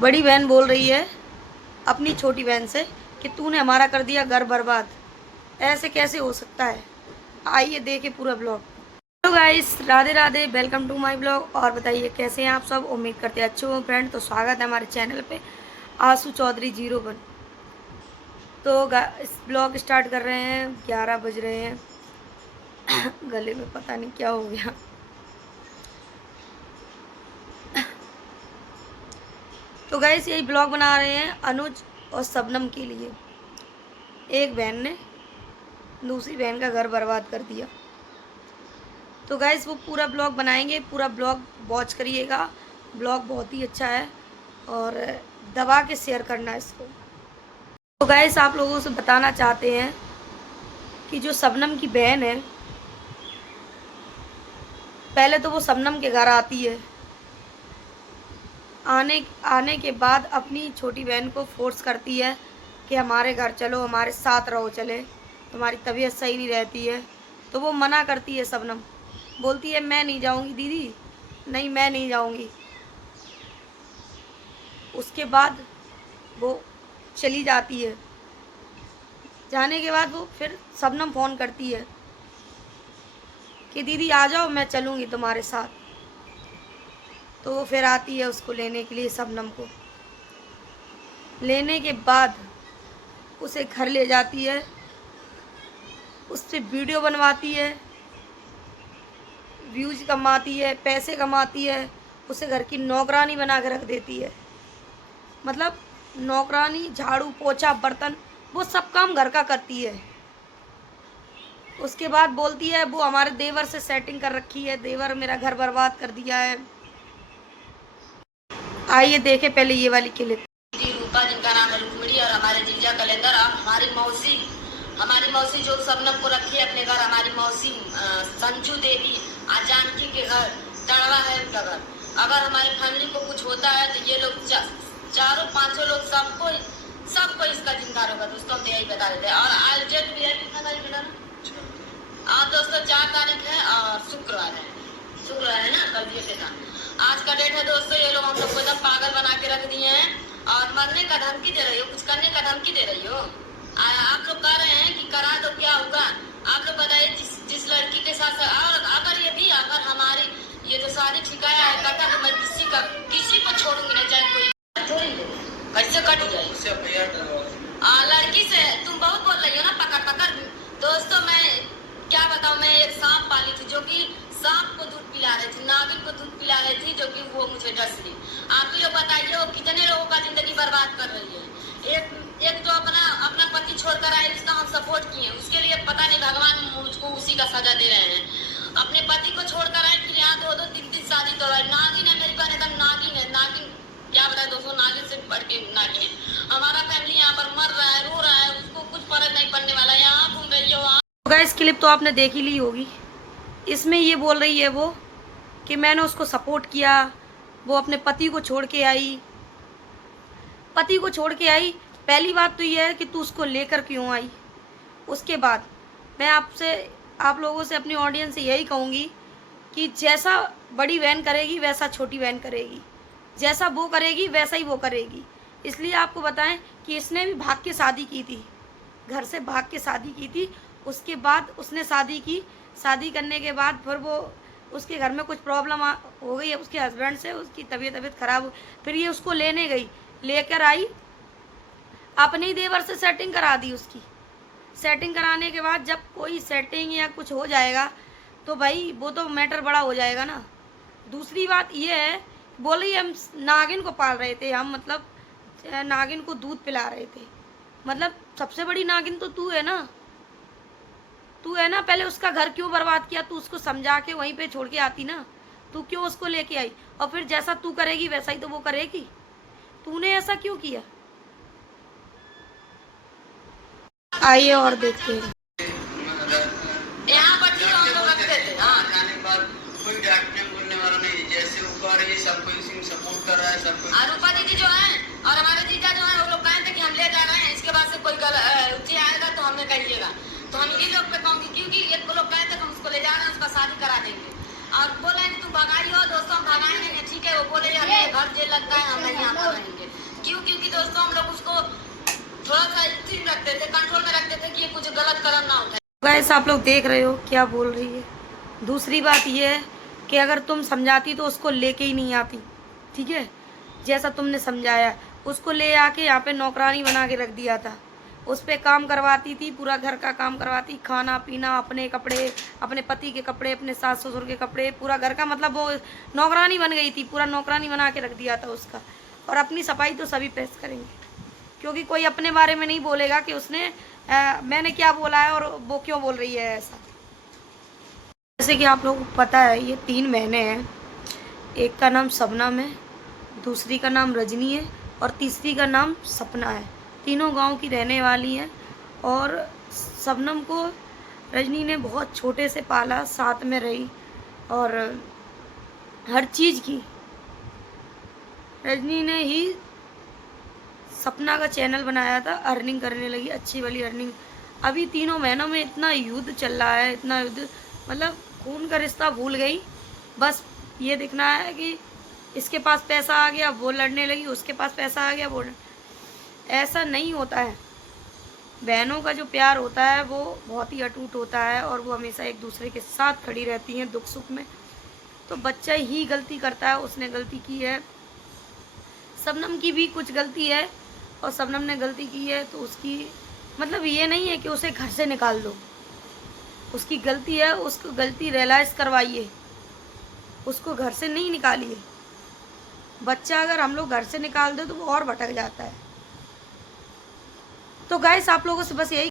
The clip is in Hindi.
बड़ी बहन बोल रही है अपनी छोटी बहन से कि तूने हमारा कर दिया घर बर्बाद। ऐसे कैसे हो सकता है? आइए देखें पूरा blog. Hello guys, Radhe Radhe, welcome to my blog. और बताइए कैसे हैं आप सब? उम्मीद करते हैं अच्छे हो फ्रेंड। तो स्वागत है हमारे चैनल पे आशु चौधरी 01। तो इस ब्लॉग स्टार्ट कर रहे हैं, 11 बज रहे हैं। गले में पता नहीं क्या हो गया। तो गाइस यही ब्लॉग बना रहे हैं अनुज और शबनम के लिए। एक बहन ने दूसरी बहन का घर बर्बाद कर दिया। तो गाइस वो पूरा ब्लॉग बनाएंगे, पूरा ब्लॉग वॉच करिएगा। ब्लॉग बहुत ही अच्छा है और दबा के शेयर करना इसको। तो गाइस आप लोगों से बताना चाहते हैं कि जो शबनम की बहन है, पहले तो वो शबनम के घर आती है, आने के बाद अपनी छोटी बहन को फोर्स करती है कि हमारे घर चलो, हमारे साथ रहो, चले, तुम्हारी तबीयत सही नहीं रहती है। तो वो मना करती है शबनम, बोलती है मैं नहीं जाऊंगी दीदी, नहीं मैं नहीं जाऊंगी। उसके बाद वो चली जाती है। जाने के बाद वो फिर शबनम फ़ोन करती है कि दीदी आ जाओ, मैं चलूँगी तुम्हारे साथ। तो वो फिर आती है उसको लेने के लिए, शबनम को लेने के बाद उसे घर ले जाती है, उससे वीडियो बनवाती है, व्यूज कमाती है, पैसे कमाती है, उसे घर की नौकरानी बना के रख देती है। मतलब नौकरानी, झाड़ू पोछा बर्तन वो सब काम घर का करती है। उसके बाद बोलती है वो हमारे देवर से सेटिंग कर रखी है, देवर मेरा घर बर्बाद कर दिया है। आइए देखें पहले ये वाली क्लिप। जी रूपा, जिनका नाम है रुक्मिणी, और हमारे जीजा कलेंदर, और हमारी मौसी जो शबनम को रखी है अपने घर, हमारी मौसी संजू देवी आज जानकी के घर टड़वा है उनका घर। अगर हमारी फैमिली को कुछ होता है तो ये लोग चारों पांचों लोग सबको इसका जिम्मेदार होगा दोस्तों, हम तो यही बता देते हैं। और आज डेट भी है कितना बेटा ना? आज दोस्तों 4 तारीख है और शुक्रवार है ना, कल ये था। आज का डेट है दोस्तों। ये लोग हम लोग को एकदम पागल बना के रख दिए हैं और मरने का धमकी दे रही हो, कुछ करने का धमकी दे रही हो। आप लोग कह रहे हैं कि करा दो, क्या होगा? आप लोग बताइए, जिस लड़की के साथ, और अगर हमारी ये जो शादी ठिकाया है कटा, तो मैं किसी को छोड़ूंगी नहीं, चाहे कोई छोड़ेंगे कैसे कट जाए। लड़की से तुम बहुत बोल रही हो ना, पकड़ दोस्तों। मैं क्या बताऊं, मैं एक सांप पाली थी जो कि सांप को दूध पिला रही थी, नागिन को दूध पिला रही थी, जो कि वो मुझे डस रही। आप ही लोग बताइए वो कितने लोगों का जिंदगी बर्बाद कर रही है। एक जो अपना पति छोड़कर आई, उसका हम सपोर्ट किए, उसके लिए पता नहीं भगवान मुझको उसी का सजा दे रहे हैं। अपने पति को छोड़कर आई, फिर यहाँ 2-2, 3-3 शादी करवाई। नागिन है मेरी बहन, एकदम नागिन है। नागिन क्या बताए दोस्तों, नागिन से बढ़ के नागिन है। हमारा फैमिली यहाँ पर मर रहा है, रो रहा है, उसको कुछ फर्क नहीं पड़ने वाला। यहाँ घूम रही है वहाँ। गाइस क्लिप तो आपने देख ही ली होगी। इसमें ये बोल रही है वो कि मैंने उसको सपोर्ट किया, वो अपने पति को छोड़ के आई। पहली बात तो ये है कि तू उसको लेकर क्यों आई। उसके बाद मैं आप लोगों से, अपनी ऑडियंस से यही कहूँगी कि जैसा बड़ी बहन करेगी वैसा छोटी बहन करेगी, जैसा वो करेगी वैसा ही वो करेगी। इसलिए आपको बताएं कि इसने भी भाग के शादी की थी, घर से भाग के शादी की थी। उसके बाद उसने शादी करने के बाद फिर वो उसके घर में कुछ प्रॉब्लम हो गई है उसके हस्बैंड से, उसकी तबीयत खराब। फिर ये उसको लेने गई, लेकर आई, अपने ही देवर से सेटिंग करा दी। उसकी सेटिंग कराने के बाद जब कोई सेटिंग या कुछ हो जाएगा तो भाई वो तो मैटर बड़ा हो जाएगा ना। दूसरी बात ये है, बोल रही हम नागिन को पाल रहे थे, हम मतलब नागिन को दूध पिला रहे थे। मतलब सबसे बड़ी नागिन तो तू है ना, पहले उसका घर क्यों बर्बाद किया? तू उसको समझा के वहीं पे छोड़ के आती ना, तू क्यों उसको लेके आई? और फिर जैसा तू करेगी वैसा ही तो वो करेगी। तूने ऐसा क्यों किया? आइए और देखते हैं। यहाँ पर हम लोग रखते थे। कोई डांटने बोलने वाला नहीं, जैसे ऊपर ये सबको इसी में सपोर्ट कर रहा है सबको। रूपा दीदी जो है और हमारे जीजा जो है, वो लोग कहे थे कि हम ले जा रहे हैं, इसके बाद से कोई गलती आएगा तो हमें कहिएगा। तो हम इन्हीं लोग पे कहूँगी, क्योंकि ये लोग कहे थे कि हम उसको ले जा रहे हैं, उसका शादी करा देंगे। और बोले कि तुम भगाई हो दोस्तों, हम भगाएंगे नहीं, ठीक है। वो बोले हमें घर जेल लगता है, हम नहीं यहाँ पर रहेंगे। थोड़ा सा स्थिर रखते थे, कंट्रोल में रखते थे कि ये कुछ गलत कदम ना उठाए। गाइस आप लोग देख रहे हो क्या बोल रही है। दूसरी बात ये है कि अगर तुम समझाती तो उसको लेके ही नहीं आती, ठीक है। जैसा तुमने समझाया, उसको ले आके यहाँ पे नौकरानी बना के रख दिया था, उस पर काम करवाती थी, पूरा घर का काम करवाती, खाना पीना, अपने कपड़े, अपने पति के कपड़े, अपने सास ससुर के कपड़े, पूरा घर का, मतलब वो नौकरानी बन गई थी, पूरा नौकरानी बना के रख दिया था उसका। और अपनी सफाई तो सभी पेश करेंगे, क्योंकि कोई अपने बारे में नहीं बोलेगा कि उसने मैंने क्या बोला है और वो क्यों बोल रही है ऐसा। जैसे कि आप लोगों को पता है ये 3 बहनें हैं, एक का नाम शबनम है, दूसरी का नाम रजनी है और तीसरी का नाम सपना है। तीनों गांव की रहने वाली हैं और शबनम को रजनी ने बहुत छोटे से पाला, साथ में रही और हर चीज़ की रजनी ने ही सपना का चैनल बनाया था, अर्निंग करने लगी, अच्छी वाली अर्निंग। अभी तीनों बहनों में इतना युद्ध चल रहा है, इतना युद्ध, मतलब खून का रिश्ता भूल गई। बस ये दिखना है कि इसके पास पैसा आ गया वो लड़ने लगी, उसके पास पैसा आ गया वो। ऐसा नहीं होता है। बहनों का जो प्यार होता है वो बहुत ही अटूट होता है और वो हमेशा एक दूसरे के साथ खड़ी रहती हैं दुख सुख में। तो बच्चा ही गलती करता है, उसने गलती की है, शबनम की भी कुछ गलती है और शबनम ने गलती की है तो उसकी मतलब ये नहीं है कि उसे घर से निकाल दो, उसकी गलती है, उसको गलती रियलाइज़ करवाइए, उसको घर से नहीं निकालिए। बच्चा अगर हम लोग घर से निकाल दो तो वो और भटक जाता है। तो गाइस आप लोगों से बस यही